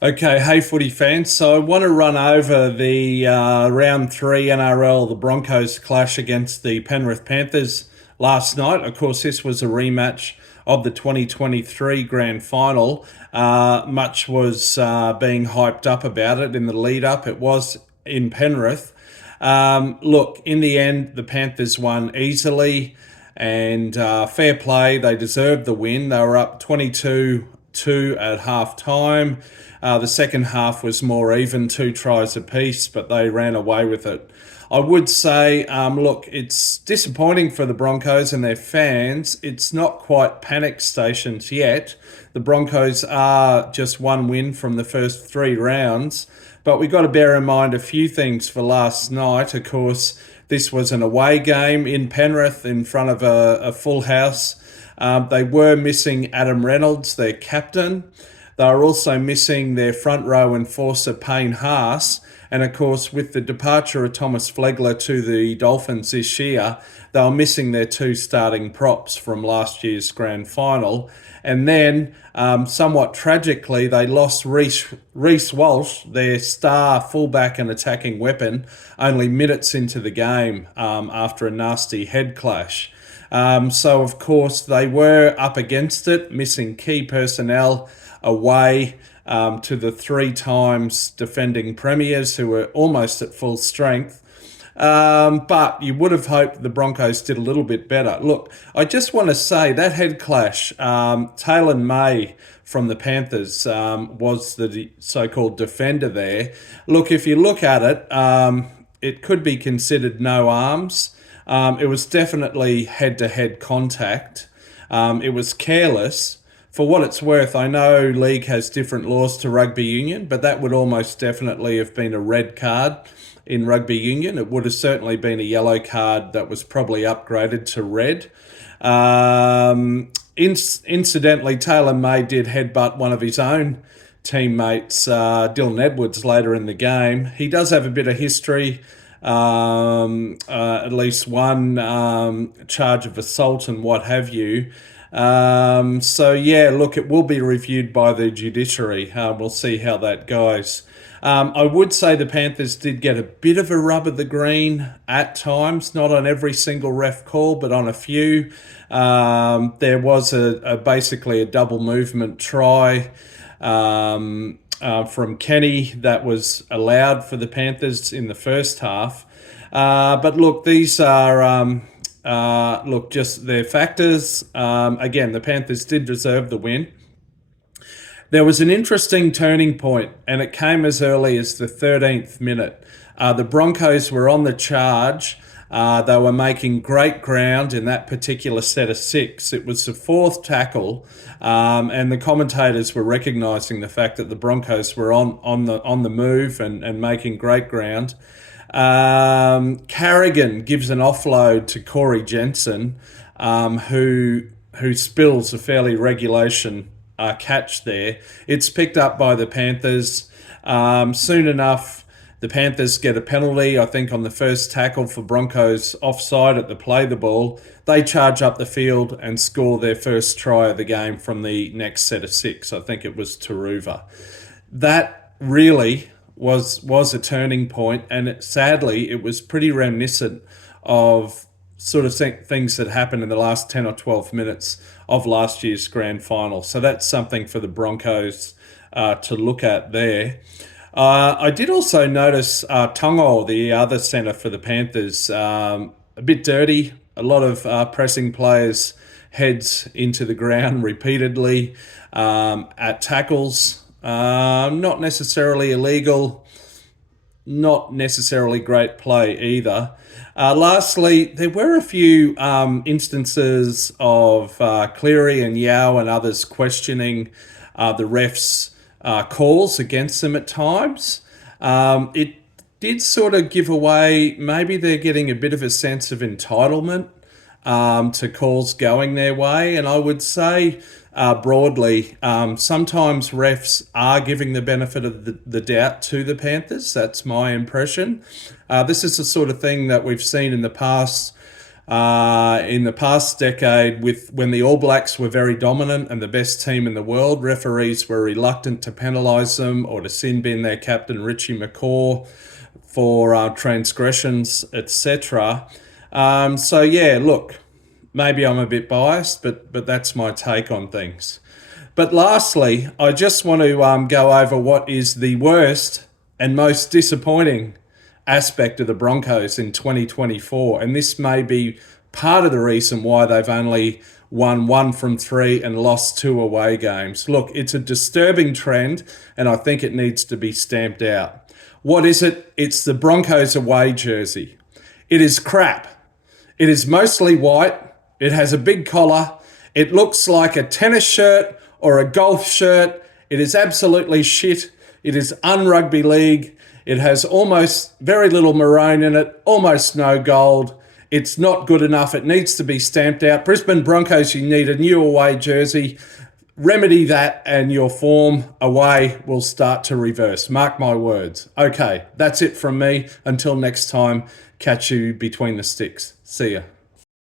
Okay, hey footy fans. So I want to run over the round three NRL, the Broncos clash against the Penrith Panthers last night. Of course, this was a rematch of the 2023 grand final. Much was being hyped up about it in the lead up. It was in Penrith. Look, in the end, the Panthers won easily and fair play. They deserved the win. They were up 22-2 at half time. The second half was more even, two tries apiece, but they ran away with it. I would say, look, it's disappointing for the Broncos and their fans. It's not quite panic stations yet. The Broncos are just one win from the first three rounds, but we've got to bear in mind a few things for last night. Of course, this was an away game in Penrith in front of a full house. They were missing Adam Reynolds, their captain. They are also missing their front row enforcer, Payne Haas. And of course, with the departure of Thomas Flegler to the Dolphins this year, they were missing their two starting props from last year's grand final. And then, somewhat tragically, they lost Reece Walsh, their star fullback and attacking weapon, only minutes into the game after a nasty head clash. So, of course, they were up against it, missing key personnel away to the three times defending premiers who were almost at full strength. But you would have hoped the Broncos did a little bit better. Look, I just want to say that head clash, Taylor May from the Panthers was the so-called defender there. Look, if you look at it, it could be considered no arms. It was definitely head-to-head contact. It was careless. For what it's worth, I know league has different laws to rugby union, but that would almost definitely have been a red card in rugby union. It would have certainly been a yellow card that was probably upgraded to red. Incidentally, Taylor May did headbutt one of his own teammates, Dylan Edwards, later in the game. He does have a bit of history, at least one charge of assault and what have you. So yeah, look, it will be reviewed by the judiciary. We'll see how that goes. I would say the Panthers did get a bit of a rub of the green at times, not on every single ref call, but on a few. There was basically a double movement try from Kenny that was allowed for the Panthers in the first half. But look, these are just their factors. Again, the Panthers did deserve the win. There was an interesting turning point, and it came as early as the 13th minute. The Broncos were on the charge. They were making great ground in that particular set of six. It was the fourth tackle, and the commentators were recognising the fact that the Broncos were on the move and making great ground. Carrigan gives an offload to Corey Jensen, who spills a fairly regulation catch there. It's picked up by the Panthers. Soon enough, the Panthers get a penalty, I think, on the first tackle for Broncos offside at the play the ball. They charge up the field and score their first try of the game from the next set of six. I think it was Taruva. That really was a turning point, and sadly, it was pretty reminiscent of sort of things that happened in the last 10 or 12 minutes of last year's grand final. So that's something for the Broncos to look at there. I did also notice Tongo, the other centre for the Panthers, a bit dirty, a lot of pressing players' heads into the ground repeatedly at tackles. Not necessarily illegal, not necessarily great play either. Lastly, there were a few instances of Cleary and Yao and others questioning the refs' calls against them at times. It did sort of give away maybe they're getting a bit of a sense of entitlement to calls going their way. And I would say broadly, sometimes refs are giving the benefit of the doubt to the Panthers. That's my impression. This is the sort of thing that we've seen in the past In the past decade, when the All Blacks were very dominant and the best team in the world, referees were reluctant to penalise them or to sin bin their captain Richie McCaw for transgressions, etc. So yeah, look, maybe I'm a bit biased, but that's my take on things. But lastly, I just want to go over what is the worst and most disappointing aspect of the Broncos in 2024. And this may be part of the reason why they've only won 1 from 3 and lost 2 away games. Look, it's a disturbing trend, and I think it needs to be stamped out. What is it? It's the Broncos away jersey. It is crap. It is mostly white. It has a big collar. It looks like a tennis shirt or a golf shirt. It is absolutely shit. It is un-rugby league. It has almost very little maroon in it, almost no gold. It's not good enough. It needs to be stamped out. Brisbane Broncos, you need a new away jersey. Remedy that and your form away will start to reverse. Mark my words. Okay, that's it from me. Until next time, catch you between the sticks. See ya.